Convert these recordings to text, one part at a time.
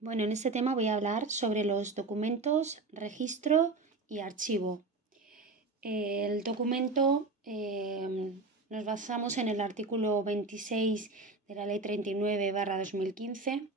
Bueno, en este tema voy a hablar sobre los documentos, registro y archivo. El documento nos basamos en el artículo 26 de la Ley 39/2015,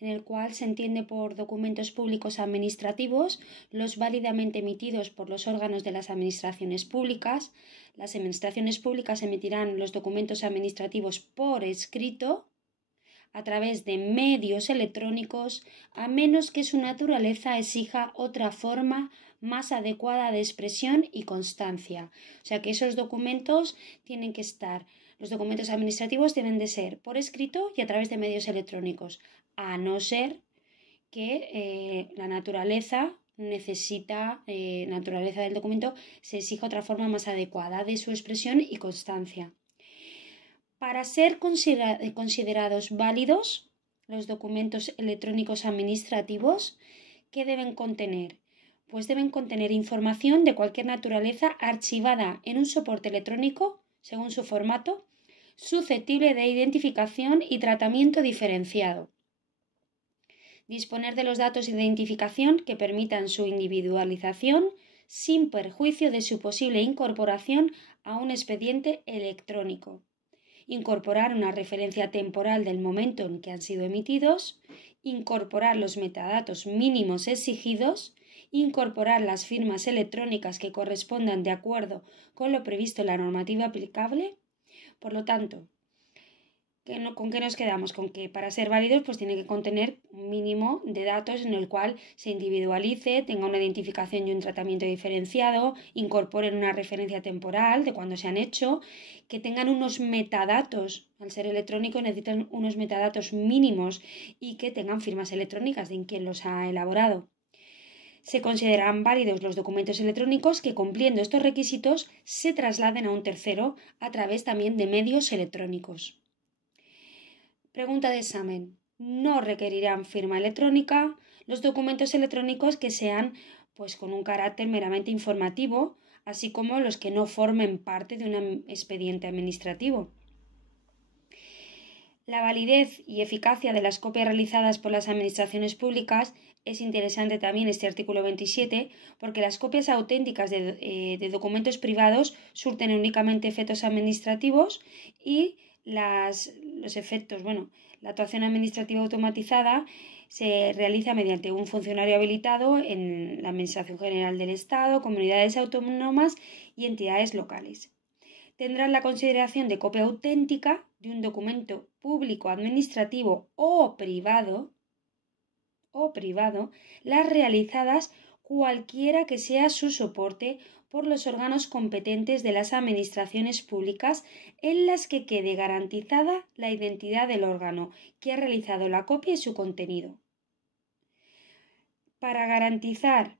en el cual se entiende por documentos públicos administrativos los válidamente emitidos por los órganos de las administraciones públicas. Las administraciones públicas emitirán los documentos administrativos por escrito a través de medios electrónicos, a menos que su naturaleza exija otra forma más adecuada de expresión y constancia. O sea que esos documentos tienen que estar, los documentos administrativos deben de ser por escrito y a través de medios electrónicos, a no ser que la naturaleza del documento se exija otra forma más adecuada de su expresión y constancia. Para ser considerados válidos, los documentos electrónicos administrativos, ¿qué deben contener? Pues deben contener información de cualquier naturaleza archivada en un soporte electrónico, según su formato, susceptible de identificación y tratamiento diferenciado. Disponer de los datos de identificación que permitan su individualización sin perjuicio de su posible incorporación a un expediente electrónico. Incorporar una referencia temporal del momento en que han sido emitidos, incorporar los metadatos mínimos exigidos, incorporar las firmas electrónicas que correspondan de acuerdo con lo previsto en la normativa aplicable. Por lo tanto, ¿con qué nos quedamos? Con que para ser válidos pues tiene que contener un mínimo de datos en el cual se individualice, tenga una identificación y un tratamiento diferenciado, incorporen una referencia temporal de cuándo se han hecho, que tengan unos metadatos, al ser electrónico necesitan unos metadatos mínimos y que tengan firmas electrónicas de quien los ha elaborado. Se consideran válidos los documentos electrónicos que, cumpliendo estos requisitos, se trasladen a un tercero a través también de medios electrónicos. Pregunta de examen. No requerirán firma electrónica los documentos electrónicos que sean pues con un carácter meramente informativo, así como los que no formen parte de un expediente administrativo. La validez y eficacia de las copias realizadas por las administraciones públicas es interesante también este artículo 27, porque las copias auténticas de documentos privados surten únicamente efectos administrativos y los efectos, la actuación administrativa automatizada se realiza mediante un funcionario habilitado en la Administración General del Estado, comunidades autónomas y entidades locales. Tendrán la consideración de copia auténtica de un documento público, administrativo o privado, las realizadas cualquiera que sea su soporte por los órganos competentes de las administraciones públicas en las que quede garantizada la identidad del órgano que ha realizado la copia y su contenido. Para garantizar,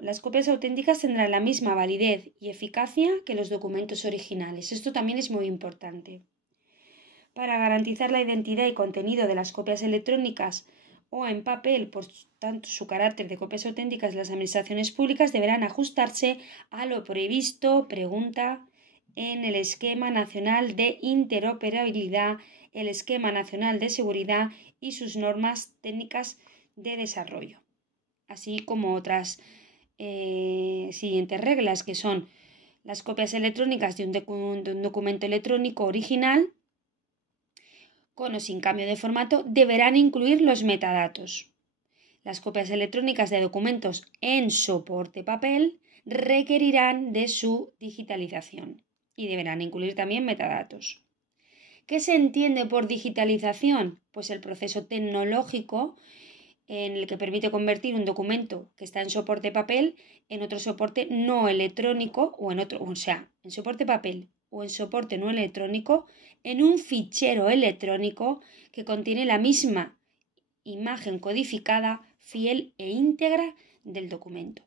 las copias auténticas tendrán la misma validez y eficacia que los documentos originales. Esto también es muy importante. Para garantizar la identidad y contenido de las copias electrónicas o en papel, por tanto su carácter de copias auténticas, las administraciones públicas deberán ajustarse a lo previsto, en el Esquema Nacional de Interoperabilidad, el Esquema Nacional de Seguridad y sus normas técnicas de desarrollo, así como otras siguientes reglas, que son las copias electrónicas de un documento electrónico original, con o sin cambio de formato, deberán incluir los metadatos. Las copias electrónicas de documentos en soporte papel requerirán de su digitalización y deberán incluir también metadatos. ¿Qué se entiende por digitalización? Pues el proceso tecnológico en el que permite convertir un documento que está en soporte papel en otro soporte no electrónico en soporte papel o en soporte no electrónico, en un fichero electrónico que contiene la misma imagen codificada, fiel e íntegra del documento.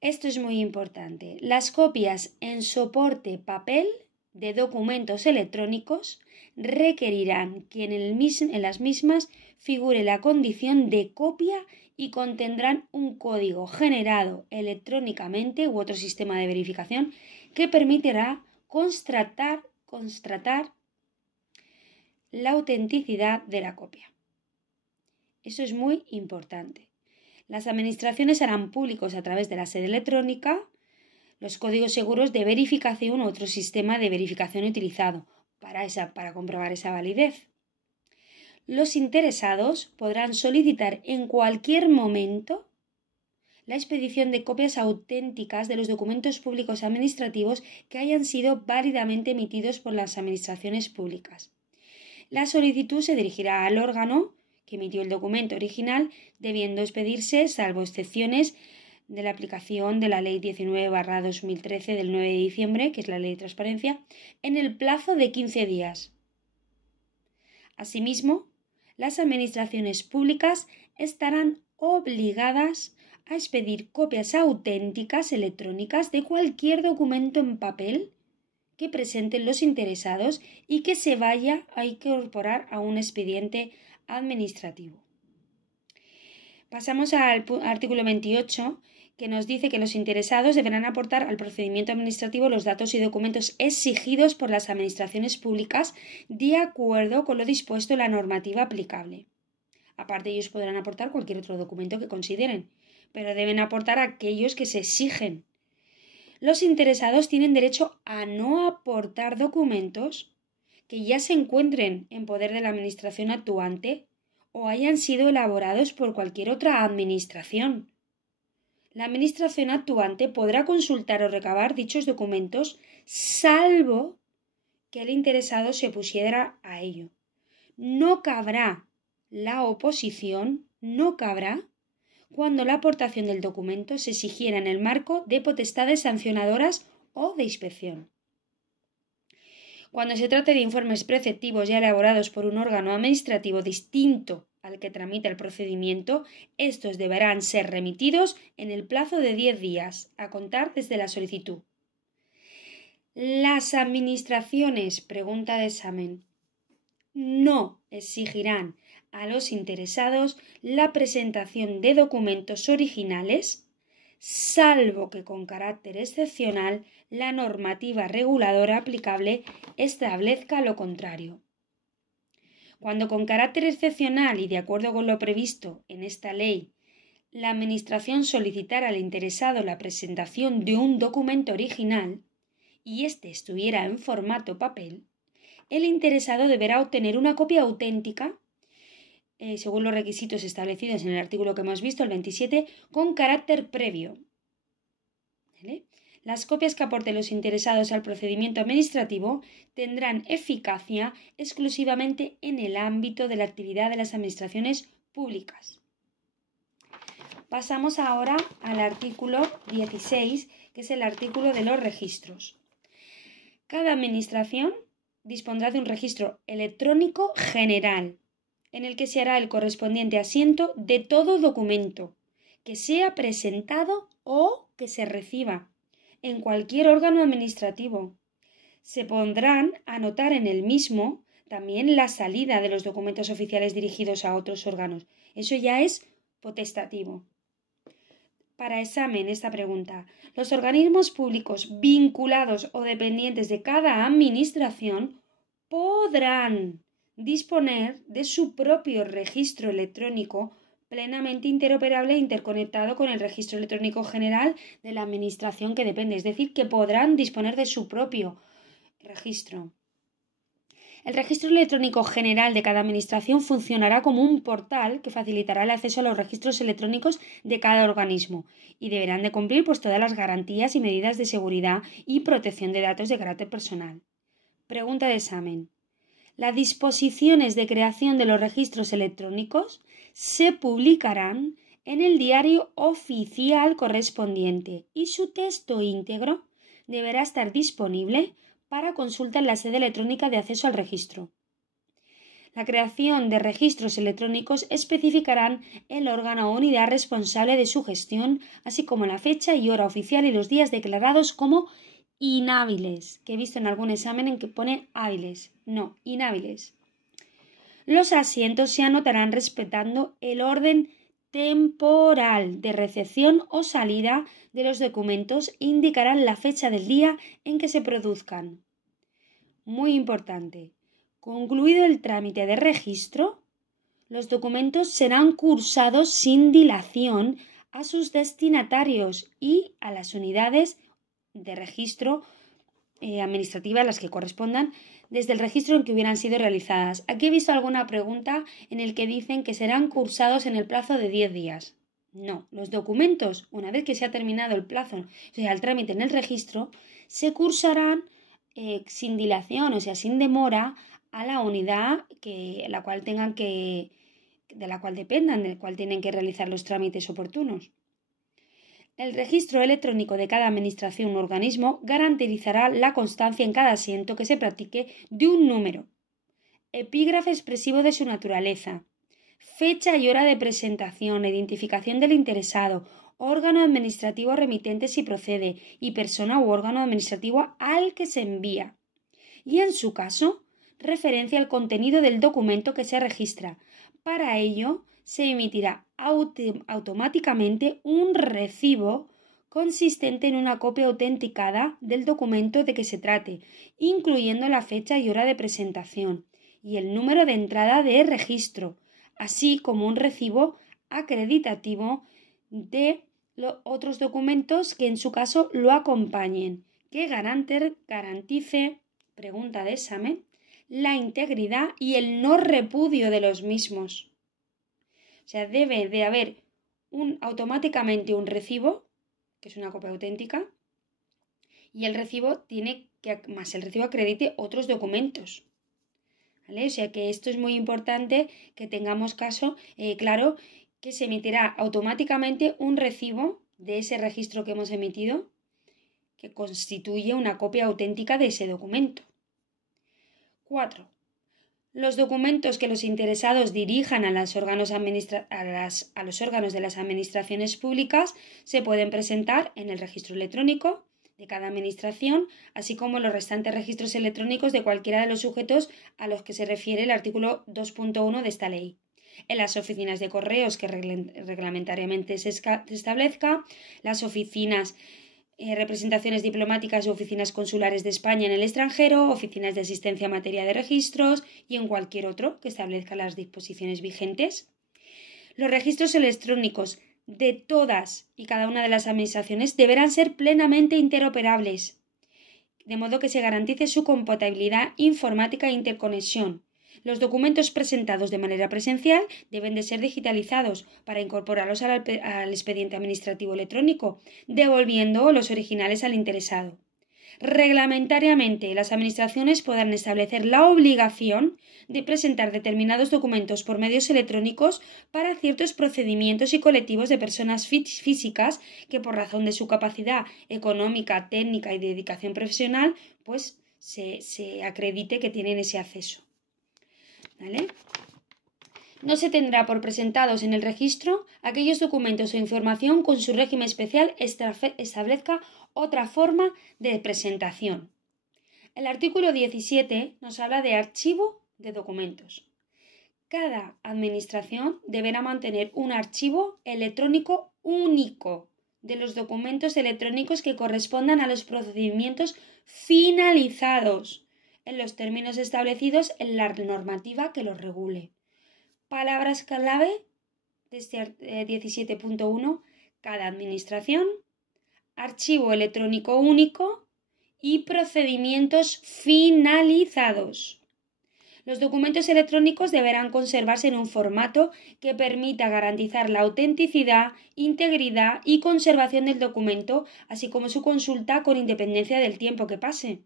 Esto es muy importante. Las copias en soporte papel de documentos electrónicos requerirán que en las mismas figure la condición de copia y contendrán un código generado electrónicamente u otro sistema de verificación que permitirá constatar la autenticidad de la copia. Eso es muy importante. Las administraciones harán públicos a través de la sede electrónica los códigos seguros de verificación u otro sistema de verificación utilizado para comprobar esa validez. Los interesados podrán solicitar en cualquier momento la expedición de copias auténticas de los documentos públicos administrativos que hayan sido válidamente emitidos por las administraciones públicas. La solicitud se dirigirá al órgano que emitió el documento original, debiendo expedirse, salvo excepciones, de la aplicación de la Ley 19/2013 del 9 de diciembre, que es la Ley de Transparencia, en el plazo de 15 días. Asimismo, las administraciones públicas estarán obligadas a expedir copias auténticas electrónicas de cualquier documento en papel que presenten los interesados y que se vaya a incorporar a un expediente administrativo. Pasamos al artículo 28, que nos dice que los interesados deberán aportar al procedimiento administrativo los datos y documentos exigidos por las administraciones públicas de acuerdo con lo dispuesto en la normativa aplicable. Aparte, ellos podrán aportar cualquier otro documento que consideren, pero deben aportar aquellos que se exigen. Los interesados tienen derecho a no aportar documentos que ya se encuentren en poder de la administración actuante o hayan sido elaborados por cualquier otra administración. La administración actuante podrá consultar o recabar dichos documentos salvo que el interesado se pusiera a ello. No cabrá la oposición, cuando la aportación del documento se exigiera en el marco de potestades sancionadoras o de inspección. Cuando se trate de informes preceptivos ya elaborados por un órgano administrativo distinto al que tramita el procedimiento, estos deberán ser remitidos en el plazo de 10 días, a contar desde la solicitud. Las administraciones, pregunta de examen, no exigirán a los interesados la presentación de documentos originales, salvo que con carácter excepcional la normativa reguladora aplicable establezca lo contrario. Cuando con carácter excepcional y de acuerdo con lo previsto en esta ley, la Administración solicitara al interesado la presentación de un documento original y éste estuviera en formato papel, el interesado deberá obtener una copia auténtica, según los requisitos establecidos en el artículo que hemos visto, el 27, con carácter previo. ¿Vale? Las copias que aporten los interesados al procedimiento administrativo tendrán eficacia exclusivamente en el ámbito de la actividad de las administraciones públicas. Pasamos ahora al artículo 16, que es el artículo de los registros. Cada administración dispondrá de un registro electrónico general, en el que se hará el correspondiente asiento de todo documento que sea presentado o que se reciba en cualquier órgano administrativo. Se pondrán a anotar en el mismo también la salida de los documentos oficiales dirigidos a otros órganos. Eso ya es potestativo. Para examen esta pregunta. Los organismos públicos vinculados o dependientes de cada administración podrán disponer de su propio registro electrónico plenamente interoperable e interconectado con el registro electrónico general de la administración que depende, es decir, que podrán disponer de su propio registro. El registro electrónico general de cada administración funcionará como un portal que facilitará el acceso a los registros electrónicos de cada organismo y deberán de cumplir todas las garantías y medidas de seguridad y protección de datos de carácter personal. Pregunta de examen. Las disposiciones de creación de los registros electrónicos se publicarán en el diario oficial correspondiente y su texto íntegro deberá estar disponible para consulta en la sede electrónica de acceso al registro. La creación de registros electrónicos especificarán el órgano o unidad responsable de su gestión, así como la fecha y hora oficial y los días declarados como inhábiles, que he visto en algún examen en que pone hábiles, no, inhábiles. Los asientos se anotarán respetando el orden temporal de recepción o salida de los documentos e indicarán la fecha del día en que se produzcan. Muy importante, concluido el trámite de registro, los documentos serán cursados sin dilación a sus destinatarios y a las unidades de registro administrativa a las que correspondan desde el registro en que hubieran sido realizadas. Aquí he visto alguna pregunta en el que dicen que serán cursados en el plazo de 10 días. No, los documentos, una vez que se ha terminado el plazo, o sea, el trámite en el registro, se cursarán sin dilación, o sea, sin demora, a la unidad de la cual dependan, del cual tienen que realizar los trámites oportunos. El registro electrónico de cada administración u organismo garantizará la constancia en cada asiento que se practique de un número, epígrafe expresivo de su naturaleza, fecha y hora de presentación, identificación del interesado, órgano administrativo remitente si procede y persona u órgano administrativo al que se envía. Y en su caso, referencia al contenido del documento que se registra. Para ello, se emitirá automáticamente un recibo consistente en una copia autenticada del documento de que se trate, incluyendo la fecha y hora de presentación y el número de entrada de registro, así como un recibo acreditativo de los otros documentos que en su caso lo acompañen, que garantice, pregunta de examen, la integridad y el no repudio de los mismos. O sea, debe de haber automáticamente un recibo, que es una copia auténtica, y el recibo más el recibo acredite otros documentos. ¿Vale? O sea que esto es muy importante que tengamos claro que se emitirá automáticamente un recibo de ese registro que hemos emitido que constituye una copia auténtica de ese documento. 4. Los documentos que los interesados dirijan a los órganos de las administraciones públicas se pueden presentar en el registro electrónico de cada administración, así como los restantes registros electrónicos de cualquiera de los sujetos a los que se refiere el artículo 2.1 de esta ley. En las oficinas de correos que reglamentariamente se establezca, las oficinas representaciones diplomáticas u oficinas consulares de España en el extranjero, oficinas de asistencia en materia de registros y en cualquier otro que establezca las disposiciones vigentes. Los registros electrónicos de todas y cada una de las administraciones deberán ser plenamente interoperables, de modo que se garantice su compatibilidad informática e interconexión. Los documentos presentados de manera presencial deben de ser digitalizados para incorporarlos al expediente administrativo electrónico, devolviendo los originales al interesado. Reglamentariamente, las administraciones podrán establecer la obligación de presentar determinados documentos por medios electrónicos para ciertos procedimientos y colectivos de personas físicas que, por razón de su capacidad económica, técnica y dedicación profesional, pues se acredite que tienen ese acceso. ¿Vale? No se tendrá por presentados en el registro aquellos documentos o información con su régimen especial establezca otra forma de presentación. El artículo 17 nos habla de archivo de documentos. Cada administración deberá mantener un archivo electrónico único de los documentos electrónicos que correspondan a los procedimientos finalizados en los términos establecidos en la normativa que los regule. Palabras clave de este 17.1, cada administración, archivo electrónico único y procedimientos finalizados. Los documentos electrónicos deberán conservarse en un formato que permita garantizar la autenticidad, integridad y conservación del documento, así como su consulta con independencia del tiempo que pase.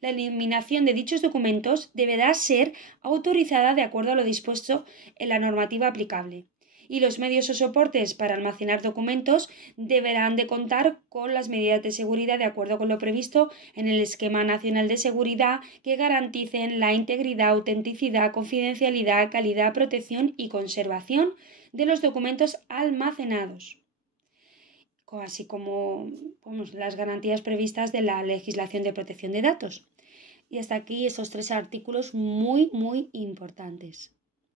La eliminación de dichos documentos deberá ser autorizada de acuerdo a lo dispuesto en la normativa aplicable, y los medios o soportes para almacenar documentos deberán de contar con las medidas de seguridad de acuerdo con lo previsto en el Esquema Nacional de Seguridad que garanticen la integridad, autenticidad, confidencialidad, calidad, protección y conservación de los documentos almacenados, así como las garantías previstas de la legislación de protección de datos. Y hasta aquí esos 3 artículos muy, muy importantes.